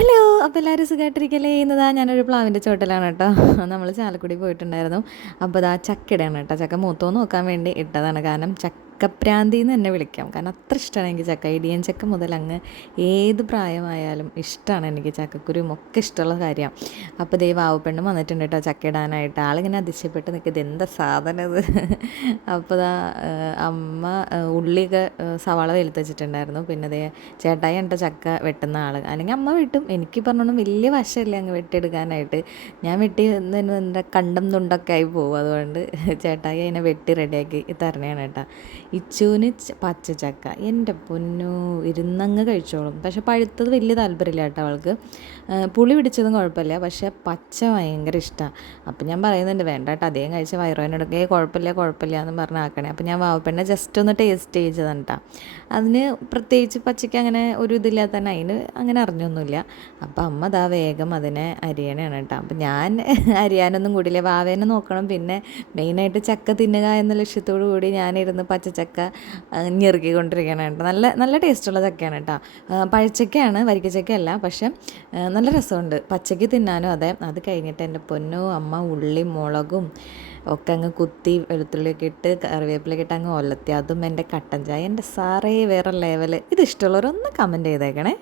Hello, അപ്പോൾ എല്ലാവരും സുഖമായിട്ടിരിക്കല്ലേ? ഇന്നതാ ഞാനൊരു പ്ലാവിൻ്റെ ചോട്ടിലാണ് കേട്ടോ. നമ്മൾ ചാലക്കുടി പോയിട്ടുണ്ടായിരുന്നു. അപ്പോൾ ഇതാ ചക്ക ഇടയാണ് കേട്ടോ. ചക്ക മൂത്തോ നോക്കാൻ വേണ്ടി ഇട്ടതാണ്. കാരണം ചക്കപ്രാന്തി എന്ന് തന്നെ വിളിക്കാം. കാരണം അത്ര ഇഷ്ടമാണ് എനിക്ക് ചക്ക. ഇടിയൻ ചക്ക മുതൽ അങ്ങ് ഏത് പ്രായമായാലും ഇഷ്ടമാണ് എനിക്ക്. ചക്കക്കുരും ഒക്കെ ഇഷ്ടമുള്ള കാര്യമാണ്. അപ്പോൾ ദേ വാവുപ്പെണ്ണും വന്നിട്ടുണ്ട് കേട്ടോ ചക്ക ഇടാനായിട്ട്. ആളിങ്ങനെ അതിശയപ്പെട്ട് നിൽക്കുക, ഇതെന്താ സാധനം ഇത്. അപ്പോൾ ഇതാ അമ്മ ഉള്ളിയൊക്കെ സവാള വെളുത്ത് വെച്ചിട്ടുണ്ടായിരുന്നു. പിന്നെ ദേ ചേട്ടായി ഉണ്ട് ചക്ക വെട്ടുന്ന ആൾ. അല്ലെങ്കിൽ അമ്മ വെട്ടും. എനിക്ക് പറഞ്ഞോണം വലിയ വശമില്ല അങ്ങ് വെട്ടിയെടുക്കാനായിട്ട്. ഞാൻ വെട്ടി എന്താ കണ്ടം തുണ്ടൊക്കെ ആയി പോകും. അതുകൊണ്ട് ചേട്ടായി അതിനെ വെട്ടി റെഡിയാക്കി തരണേണ് കേട്ടോ. ഇച്ചൂന് പച്ചച്ചക്ക എൻ്റെ പൊന്നു ഇരുന്നങ്ങ് കഴിച്ചോളും. പക്ഷെ പഴുത്തത് വലിയ താല്പര്യമില്ല കേട്ടോ അവൾക്ക്. പുളി പിടിച്ചതും കുഴപ്പമില്ല, പക്ഷെ പച്ച ഭയങ്കര ഇഷ്ടമാണ്. അപ്പം ഞാൻ പറയുന്നുണ്ട് വേണ്ട കേട്ടോ, അധികം കഴിച്ച വയറുവേദനയൊക്കെ കുഴപ്പമില്ല എന്ന് പറഞ്ഞ് ആക്കണേ. അപ്പം ഞാൻ വാവപ്പെണ്ണ ജസ്റ്റ് ഒന്ന് ടേസ്റ്റ് ചെയ്തതാണ് കേട്ടോ. അതിന് പ്രത്യേകിച്ച് പച്ചയ്ക്ക് അങ്ങനെ ഒരു ഇതില്ലാത്ത തന്നെ അതിന് അങ്ങനെ അറിഞ്ഞൊന്നുമില്ല. അപ്പം അമ്മ ദാ വേഗം അതിനെ അരിയണയാണ് കേട്ടോ. അപ്പം ഞാൻ അരിയാനൊന്നും കൂടിയില്ല, വാവേനെ നോക്കണം. പിന്നെ മെയിനായിട്ട് ചക്ക തിന്നുക എന്ന ലക്ഷ്യത്തോടു കൂടി ഞാനിരുന്ന് പച്ചച്ചക്ക ഞെറുക്കിക്കൊണ്ടിരിക്കുകയാണ് കേട്ടോ. നല്ല നല്ല ടേസ്റ്റുള്ള ചക്കയാണ് കേട്ടോ. പഴച്ചക്കയാണ്, വരിക്കച്ചക്കയല്ല. പക്ഷെ നല്ല രസമുണ്ട് പച്ചയ്ക്ക് തിന്നാനും. അതെ, അത് കഴിഞ്ഞിട്ട് എൻ്റെ പൊന്നോ അമ്മ ഉള്ളി മുളകും ഒക്കെ അങ്ങ് കുത്തി വെളുത്തുള്ളിയൊക്കെ ഇട്ട് കറിവേപ്പിലൊക്കെ ഇട്ട് അങ്ങ് ഒലത്തി. അതും എൻ്റെ കട്ടൻ ചായ എൻ്റെ സാറേ വേറെ ലെവൽ. ഇത് ഇഷ്ടമുള്ളവരൊന്ന് കമൻറ്റ് ചെയ്തേക്കണേ.